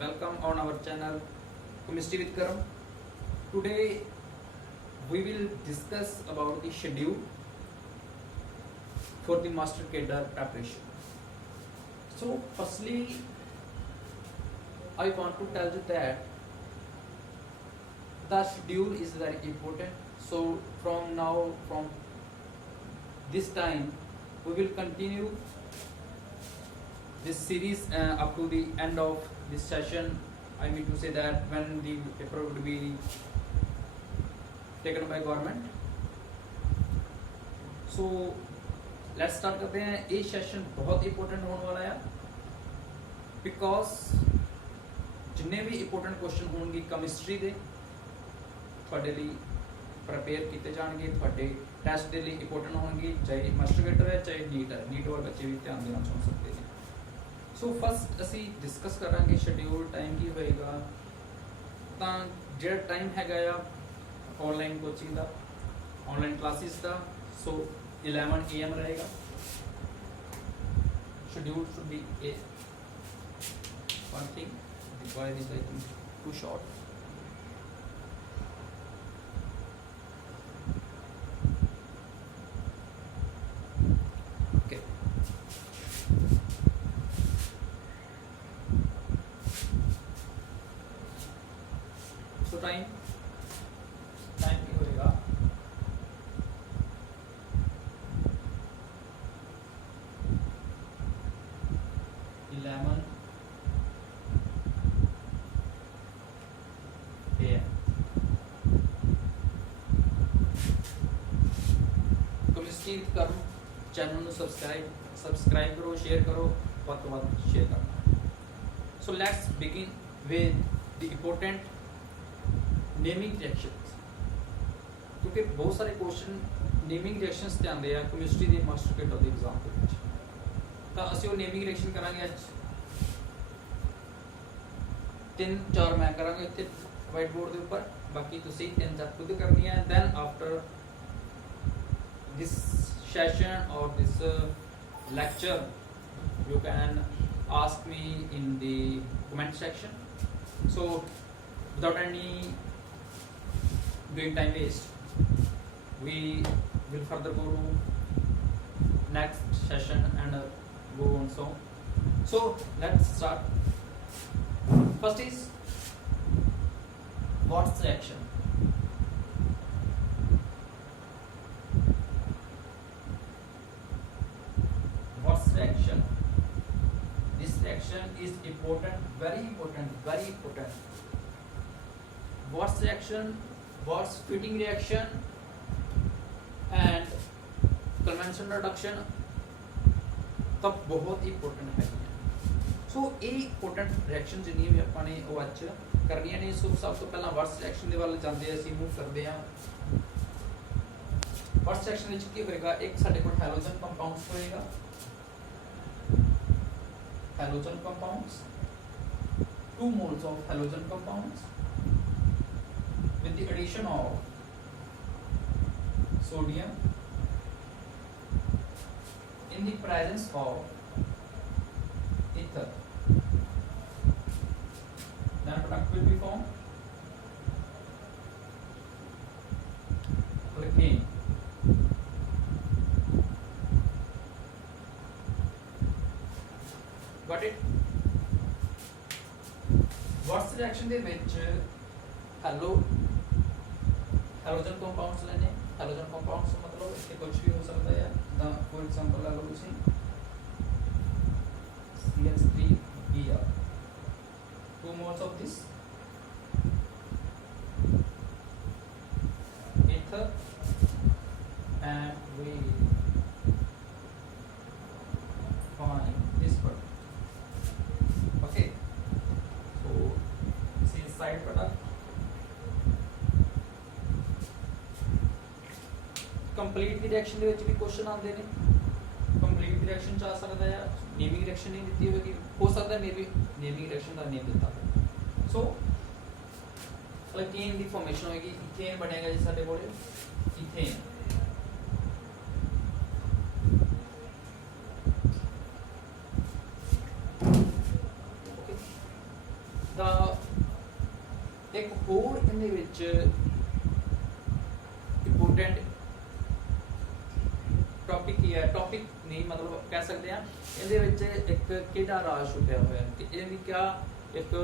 welcome on our channel Chemistry with Karam. Today we will discuss about the schedule for the master cadre preparation. So firstly I want to tell you that the schedule is very important. So from this time we will continue this series up to the end of this session. I mean to say that when the paper would be taken by government. So let's start करते हैं. ये सेशन बहुत इंपॉर्टेंट होने वाला है बिकॉज जिन्ने भी important question होंगे केमिस्ट्री ਦੇ ਤੁਹਾਡੇ ਲਈ प्रिपेयर किए जाएंगे. ਤੁਹਾਡੇ ਟੈਸਟ ਦੇ ਲਈ इंपॉर्टेंट होंगे, चाहे मास्टर कैडर है चाहे नीट है. नीट वाले बच्चे भी ध्यान देना चाह सकते हैं. सो फस्ट असी डिस्कस करांगे शेड्यूल टाइम की होएगा. ਤਾਂ ਜਿਹੜਾ टाइम हैगा आ ऑनलाइन कोचिंग का ऑनलाइन क्लासेस का. सो 11 AM रहेगा. Schedule should be A one thing why this I think too short. Okay. So time की होएगा 11 AM. केमिस्ट्री विद करम चैनल ਨੂੰ सब्सक्राइब करो, शेयर करो, ਵੱਧ ਤੋਂ ਵੱਧ शेयर करना. So let's begin with the important naming reactions. क्योंकि बहुत सारे क्वेश्चन नेमिंग रिएक्शंस ते आंदे आ केमिस्ट्री ਦੇ ਮਾਸਟਰ ਕੈਡਰ ਦੇ ਐਗਜ਼ਾਮ ਦੇ ਵਿੱਚ. ਤਾਂ ਅਸੀਂ ਉਹ ਨੇਮਿੰਗ ਰਿਐਕਸ਼ਨ ਕਰਾਂਗੇ ਅੱਜ. 3-4 ਮੈਂ ਕਰਾਂਗੇ ਇੱਥੇ ਵਾਈਟ ਬੋਰਡ ਦੇ ਉੱਪਰ. ਬਾਕੀ ਤੁਸੀਂ 3-4 ਖੁਦ ਕਰਨੀ ਹੈ. Then after this session or this lecture you can ask me in the comment section. So without any doing time waste, we will further go to next session and go on. So let's start. First is what's reaction. What's reaction? This reaction is important, very important. What's reaction, what's fitting reaction and conventional reduction तब बहुत इंपॉर्टेंट है. सो ये important reaction जिन्नी भी ਆਪਾਂ ਨੇ ਉਹ ਅੱਜ ਕਰਨੀਆਂ ਨੇ. ਸੋ ਸਭ ਤੋਂ ਪਹਿਲਾਂ ਵਰਸ ਰਿਐਕਸ਼ਨ ਦੇ ਵੱਲ ਜਾਂਦੇ ਅਸੀਂ ਮੂਵ ਕਰਦੇ ਹਾਂ. ਵਰਸ ਰਿਐਕਸ਼ਨ ਵਿੱਚ ਕੀ ਹੋਏਗਾ, ਇੱਕ ਸਾਡੇ ਕੋਲ ਹੈਲੋਜਨ ਕੰਪਾਊਂਡਸ ਹੋਏਗਾ. halogen compounds, 2 moles of halogen compounds with the addition of sodium in the presence of ether. Then product will be formed. Alkane. Got it? What's the reaction ਦੇ ਵਿੱਚ ਹੈਲੋਜਨ ਕੰਪਾਊਂਡਸ ਲੈਣੇ. Halogen compounds ਮਤਲਬ ਇੱਥੇ ਕੁਝ ਵੀ ਹੋ ਸਕਦਾ ਹੈ. ਤਾਂ ਫੋਰ ਐਗਜ਼ਾਮਪਲ ਲਾ ਲਓ ਤੁਸੀਂ CH3Br, 2 moles of this ether and we find this product. Okay, so this is side product. Complete reaction ਦੇ ਵਿੱਚ ਵੀ क्वेश्चन ਆਉਂਦੇ ਨੇ. ਕੰਪਲੀਟ ਰਿਐਕਸ਼ਨ ਚ ਆ ਸਕਦਾ ਹੈ, ਨੇਮਿੰਗ ਰਿਐਕਸ਼ਨ ਨਹੀਂ ਦਿੱਤੀ ਹੋਵੇਗੀ, ਹੋ ਸਕਦਾ ਹੈ ਮੇਬੀ ਨੇਮਿੰਗ ਰਿਐਕਸ਼ਨ ਦਾ ਨੇਮ ਦਿੱਤਾ ਹੋਵੇ. ਸੋ ਅਲਕੇਨ ਦੀ ਫਾਰਮੇਸ਼ਨ ਹੋਏਗੀ. ਇਥੇਨ ਬਣੇਗਾ ਜੀ ਸਾਡੇ ਕੋਲ इथेन. ਤਾਂ ਇੱਕ ਹੋਰ ਇਹਦੇ ਵਿੱਚ ਇੰਪੋਰਟੈਂਟ ਟੌਪਿਕ ਹੀ ਹੈ, ਟੌਪਿਕ ਨਹੀਂ ਮਤਲਬ ਕਹਿ ਸਕਦੇ ਹਾਂ ਇਹਦੇ ਵਿੱਚ ਇੱਕ ਕਿਹੜਾ ਰਾਜ ਛੁਪਿਆ ਹੋਇਆ ਕਿ ਇਹਦੀ ਕਿਆ ਇੱਕ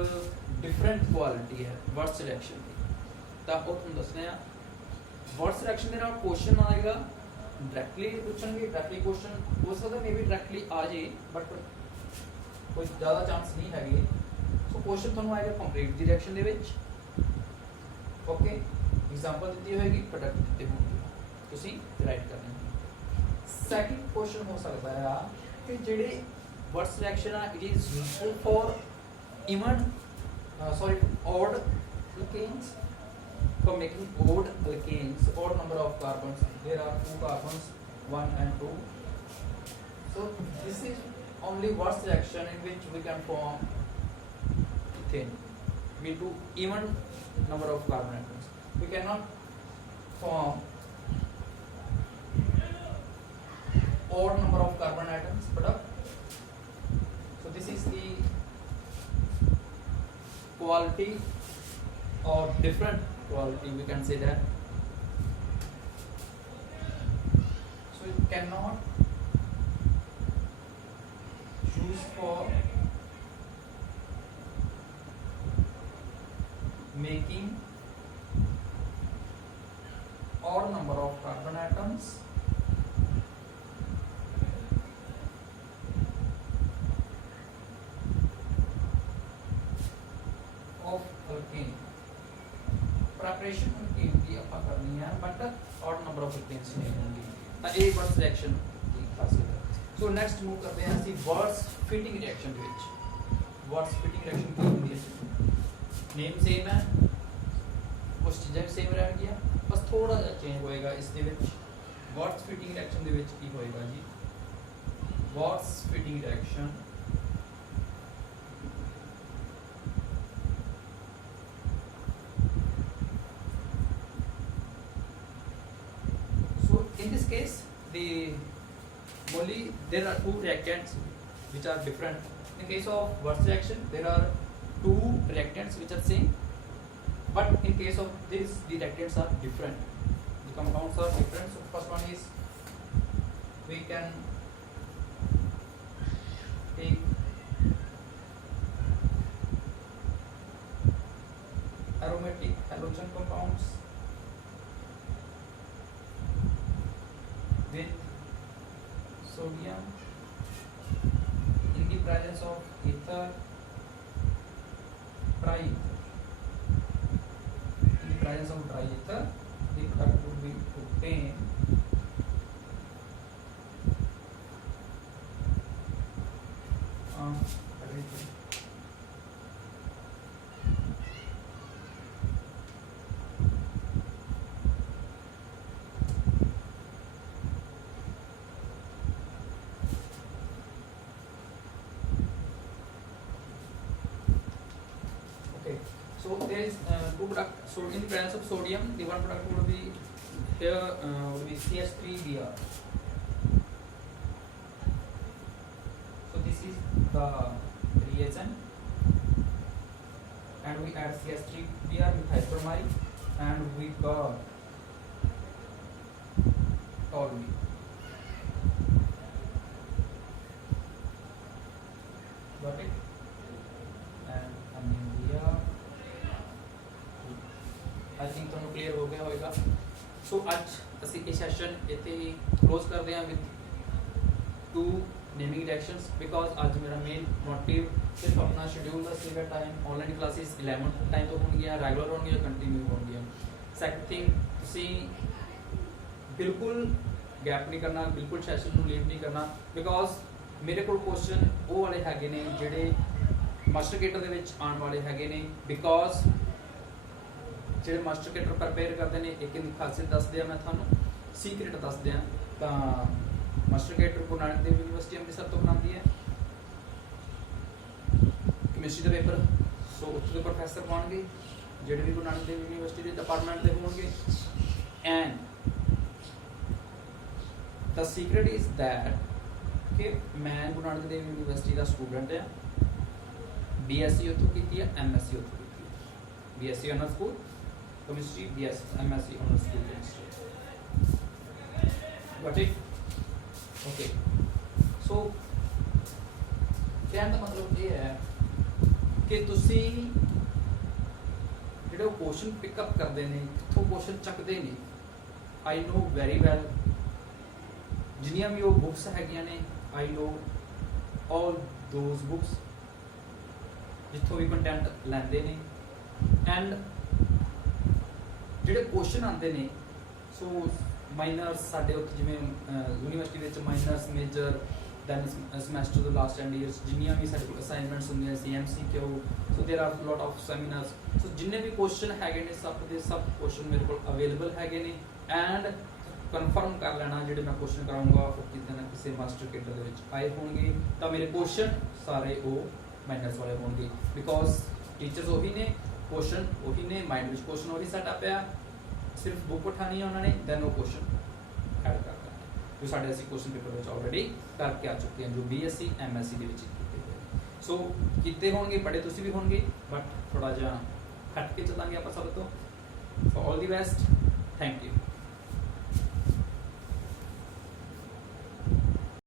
ਡਿਫਰੈਂਟ ਕੁਆਲਿਟੀ ਹੈ ਵਰਡ ਸਿਲੈਕਸ਼ਨ ਦੀ। ਤਾਂ ਉਹ ਤੁਹਾਨੂੰ ਦੱਸਦੇ ਆ ਵਰਡ ਸਿਲੈਕਸ਼ਨ ਦੇ ਨਾਲ ਕੁਐਸਚਨ ਆਏਗਾ, ਡਾਇਰੈਕਟਲੀ ਪੁੱਛਣਗੇ, ਡਾਇਰੈਕਟਲੀ ਕੁਐਸਚਨ ਹੋ ਸਕਦਾ ਮੇ ਬੀ ਡਾਇਰੈਕਟਲੀ ਆ ਜੇ ਬਟ ਕੋਈ ਜ਼ਿਆਦਾ ਚਾਂਸ ਨਹੀਂ ਹੈਗੇ। ਸੋ ਕੁਐਸਚਨ ਤੁਹਾਨੂੰ ਆਏਗਾ ਕੰਪਲੀਟ ਦੀ ਡਾਇਰੈਕਸ਼ਨ ਦੇ ਵਿੱਚ, ਓਕੇ ਐਗਜ਼ਾਮਪਲ ਦਿੱਤੀ ਹੋਏਗੀ, ਪ੍ਰੋਡਕਟ ਦਿੱਤੇ ਹੋਣਗੇ, ਤੁਸੀਂ ਰਾਈਟ ਕਰਨਾ। ਸੈਕਿੰਡ ਕੁਐਸਚਨ ਹੋ ਸਕਦਾ ਹੈ ਕਿ ਜਿਹੜੇ ਵਰਡ ਸਿਲੈਕਸ਼ਨ ਆ it is useful for even odd alkanes, for making odd alkanes, odd number of carbons, there are 2 carbons 1 and 2, so this is only word selection in which we can form ethane. We do even number of carbon atoms, we cannot form odd number of carbon atoms product. So this is the quality or different quality, we can say that. So it cannot use for making odd number of carbon atoms preparation alkane की ਆਪਾਂ ਕਰਨੀ ਹੈ but odd number of alkanes ਨਹੀਂ ਹੋਣਗੇ। ਤਾਂ ਇਹ word selection ਦੀ ਖਾਸੀਅਤ ਹੈ। ਸੋ ਨੈਕਸਟ ਮੂਵ ਕਰਦੇ ਹਾਂ ਅਸੀਂ ਵਰਡਸ ਫਿਟਿੰਗ ਰਿਐਕਸ਼ਨ ਦੇ ਵਿੱਚ। ਵਰਡਸ ਫਿਟਿੰਗ ਰਿਐਕਸ਼ਨ ਕੀ ਹੁੰਦੀ ਹੈ? ਨੇਮ ਸੇਮ ਹੈ, ਕੁਝ ਚੀਜ਼ਾਂ ਸੇਮ ਰਹਿਣਗੀਆਂ, ਬਸ ਥੋੜਾ ਜਿਹਾ ਚੇਂਜ ਹੋਏਗਾ ਇਸ ਦੇ ਵਿੱਚ। ਵਰਡਸ ਫਿਟਿੰਗ ਰਿਐਕਸ਼ਨ ਦੇ ਵਿੱਚ ਕੀ ਹੋਏਗਾ ਜੀ? Words fitting reaction there are 2 reactants which are different. In case of word reaction there are 2 reactants which are same, but in case of this the reactants are different, the compounds are different. So first one is we can take aromatic halogen compounds with sodium in the presence of ether, triether. In the presence of triether, the product would be obtained so there is 2 product. So in the presence of sodium, the one product would be here would be CH3Br. So this is the reagent, and we add CH3Br methyl bromide, and we got toluene. Got it? And ammonia. I think ਤੁਹਾਨੂੰ ਕਲੀਅਰ ਹੋ ਗਿਆ ਹੋਵੇਗਾ। ਸੋ ਅੱਜ ਅਸੀਂ ਇਹ ਸੈਸ਼ਨ ਇੱਥੇ ਹੀ ਕਲੋਜ਼ ਕਰਦੇ ਹਾਂ ਵਿਦ 2 ਨੇਮਿੰਗ ਰਿਐਕਸ਼ਨਸ, ਬਿਕੋਜ਼ ਅੱਜ ਮੇਰਾ ਮੇਨ ਮੋਟਿਵ ਸਿਰਫ ਆਪਣਾ ਸ਼ਡਿਊਲ ਦਾ ਸੀਗਾ ਟਾਈਮ। ਆਨਲਾਈਨ ਕਲਾਸਿਸ 11 ਟਾਈਮ ਤੋਂ ਹੋਣਗੀਆਂ, ਰੈਗੂਲਰ ਹੋਣਗੀਆਂ, ਕੰਟੀਨਿਊ ਹੋਣਗੀਆਂ। ਸੈਕੰਡ ਥਿੰਗ, ਤੁਸੀਂ ਬਿਲਕੁਲ ਗੈਪ ਨਹੀਂ ਕਰਨਾ, ਬਿਲਕੁਲ ਸੈਸ਼ਨ ਨੂੰ ਲੀਵ ਨਹੀਂ ਕਰਨਾ, ਬਿਕੋਜ਼ ਮੇਰੇ ਕੋਲ ਕੁਐਸਚਨ ਉਹ ਵਾਲੇ ਹੈਗੇ ਨੇ ਜਿਹੜੇ ਮਾਸਟਰ ਕੇਟਰ ਦੇ ਵਿੱਚ ਆਉਣ ਵਾਲੇ ਹੈਗੇ ਨੇ। ਬਿਕੋਜ਼ ਜਿਹੜੇ ਮਾਸਟਰ ਕੇਟਰ ਪ੍ਰਪੇਅਰ ਕਰਦੇ ਨੇ, ਇੱਕ ਇਹਦੀ ਖਾਸੀਅਤ ਦੱਸਦੇ ਆ ਮੈਂ ਤੁਹਾਨੂੰ, ਸੀਕ੍ਰੇਟ ਦੱਸਦੇ ਆ। ਤਾਂ ਮਾਸਟਰ ਕੇਟਰ ਗੁਰੂ ਨਾਨਕ ਦੇਵ ਯੂਨੀਵਰਸਿਟੀ ਅੰਮ੍ਰਿਤਸਰ ਤੋਂ ਬਣਾਉਂਦੀ ਹੈ ਕੈਮਿਸਟਰੀ ਦਾ ਪੇਪਰ। ਸੋ ਉੱਥੇ ਦੇ ਪ੍ਰੋਫੈਸਰ ਬਣਨਗੇ ਜਿਹੜੇ ਵੀ ਗੁਰੂ ਨਾਨਕ ਦੇਵ ਯੂਨੀਵਰਸਿਟੀ ਦੇ ਡਿਪਾਰਟਮੈਂਟ ਦੇ ਹੋਣਗੇ। And the secret is that ਕਿ ਮੈਂ ਗੁਰੂ ਨਾਨਕ ਦੇਵ ਯੂਨੀਵਰਸਿਟੀ ਦਾ ਸਟੂਡੈਂਟ ਹਾਂ, BSc ਉੱਥੋਂ ਕੀਤੀ ਹੈ, MSc ਉੱਥੋਂ ਕੀਤੀ ਹੈ। BSc honours school chemistry, MSc honours school chemistry. Got it? Okay. So कहने का मतलब ये है कि तुसी ਜਿਹੜੇ क्वेश्चन पिकअप करते हैं कितों क्वेश्चन चकते ने, आई नो वेरी वैल जिन्नियां भी वो बुक्स हैगियां ने, I know all those books जितों भी कंटेंट लैंदे ने एंड ਜਿਹੜੇ क्वेश्चन आते ने सो माइनर्स साडे उत्थे जिवें यूनीवर्सिटी विच minors major than semester the last end years जिन्नियां भी साडे कोल असाइनमेंट्स हुंदियां सी MCQ so there are lot of seminars so जिन्ने भी क्वेश्चन हैगे ने सब दे सब क्वेश्चन मेरे कोल अवेलेबल हैगे ने एंड कन्फर्म कर लेना जिहड़े मैं क्वेश्चन कराऊंगा वो किते ना किसी मास्टर केडर दे विच आए होणगे तां मेरे क्वेश्चन सारे वो माइनर्स वाले होणगे बिकॉज टीचर्स वही ने क्वेश्चन वही ने माइंड विच क्वेश्चन वही सेटअप है सिर्फ बुक उठानी है उन्होंने दैन वो क्वेश्चन ऐड कर देना जो साढ़े असी क्वेश्चन पेपर में ऑलरेडी करके आ चुके हैं जो BSc MSc के सो किते होंगे बड़े तुसी भी होंगे बट थोड़ा जहा हट के चलांगे आप सब तो all the best thank you.